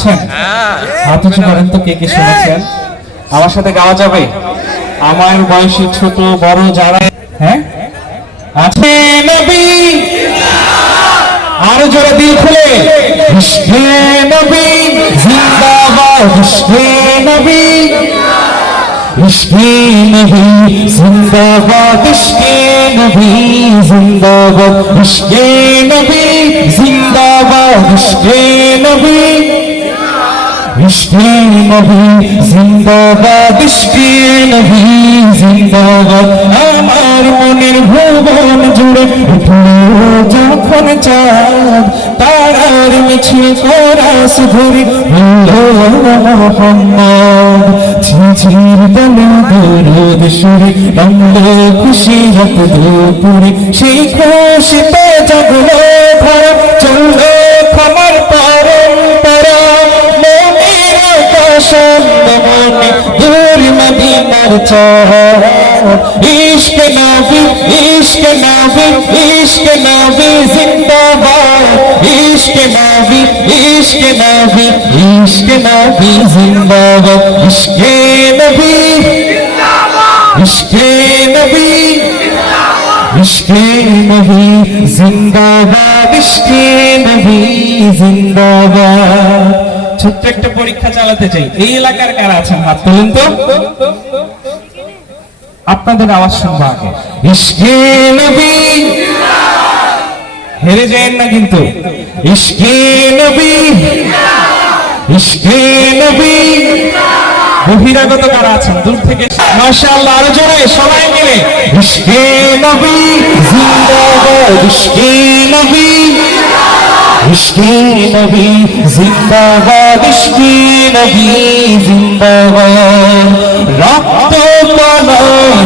শুনেছেন? হাত উঁচু করেন তো কে কে শুনেছেন? আমার সাথে গাওয়া যাবে? আমার বয়সী ছোট বড় যারা হ্যাঁ? আছে নবী। আরও জোরে দিল খুলে। নবী। জিন্দাবাদ ইশকে নবী। ইশকে নবী জিন্দাবাদ ইশকে নবী। জিন্দাবাদ ইশকে নবী। জিন্দাবাদ ইশকে নবী। ইশকে নবী জিন্দাবাদ ইশকে নবী জিন্দাবাদ। আমার মনের ভুবন জুড়ে যখন চাঁদ তারার মিছিল কোরাস ধরে মোহাম্মদ। ঝিঝির দলে দরুদ সুরে বাংলা খুশি রাত দুপুরে সেই খুশিতে জাগলো ধরা চলল আকাশান্ত মনে দূর মদিনার চার ইশক নবী ইশক নবী ইশক নবী জিন্দাবাদ ইশক নবী ইশক নবী ইশক জিন্দাবাদ ছোট্ট একটা পরীক্ষা চালাতে চাই। এই এলাকার কারা আছেন হাত তুলুন তো। আপনাদের আওয়াজ শুনব আগে। হেরে যায়েন না কিন্তু। বহিরাগত কারা আছেন? দূর থেকে মাশাআল্লাহ, আরও জোরে, সবাই মিলে। ইশকে নবী। জিন্দাবাদ, ইশকে নবী। ইশকে নবী জিন্দা হদ নবী জিন্দা রক্ত পালন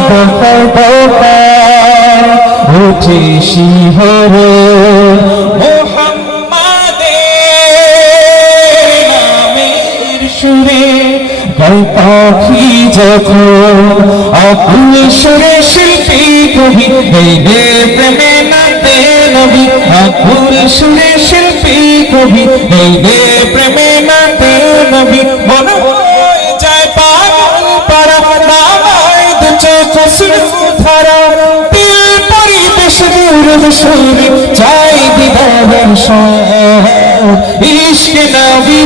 উঠে শিহর পাখি যখন? অপুল সুরে শিল্পী কবি প্রেমে নবী আকুল সুরে শিল্পী কবি গাইবে প্রেমে নাতে নবী। মন যায় পাগল পারা নামায় দু চোখ ধারা। দিল পরিবেশ দূর সুরে চাই দিদার ইশক নবী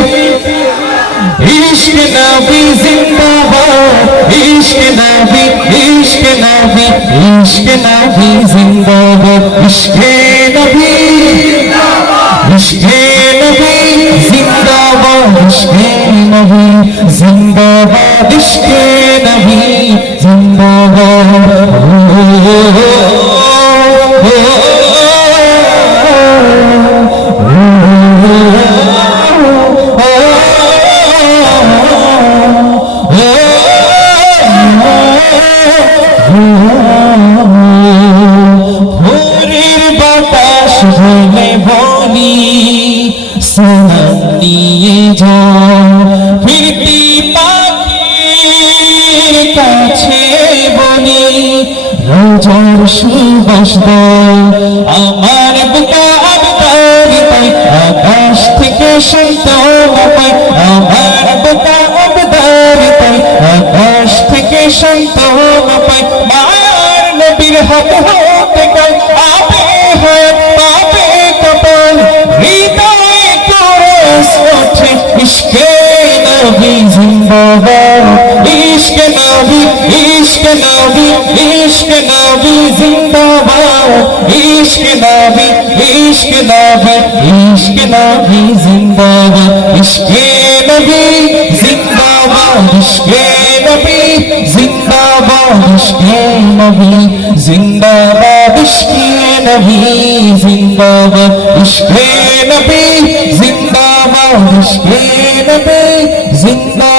ইশক নবী, জিন্দাবাদ। ইশক নবী इश्क नबी इश्क नबी जिंदा हो इश्क नबी इश्क नबी जिंदा हो इश्क नबी जिंदा हो इश्क नबी जिंदा हो সালাম নিয়ে যাও। ফিরতি পাখির কাছে বলি, রোজার সুবাস দাও, আমার বুকা আবতার তাই আকাশ থেকে শান্ত পাই, আমার বুকা আবতার তাই আকাশ থেকে শান্ত পাই, মায়ার নবীর হাত হতে है इश्क नबी इश्क नबी इश्क नबी जिंदा है इश्क नबी इश्क नबी इश्क नबी जिंदा है इश्क नबी जिंदा इश्क नबी जिंदा इश्क नबी जिंदा इश्क नबी जिंदा इश्क नबी जिंदा इश्क नबी जिंदा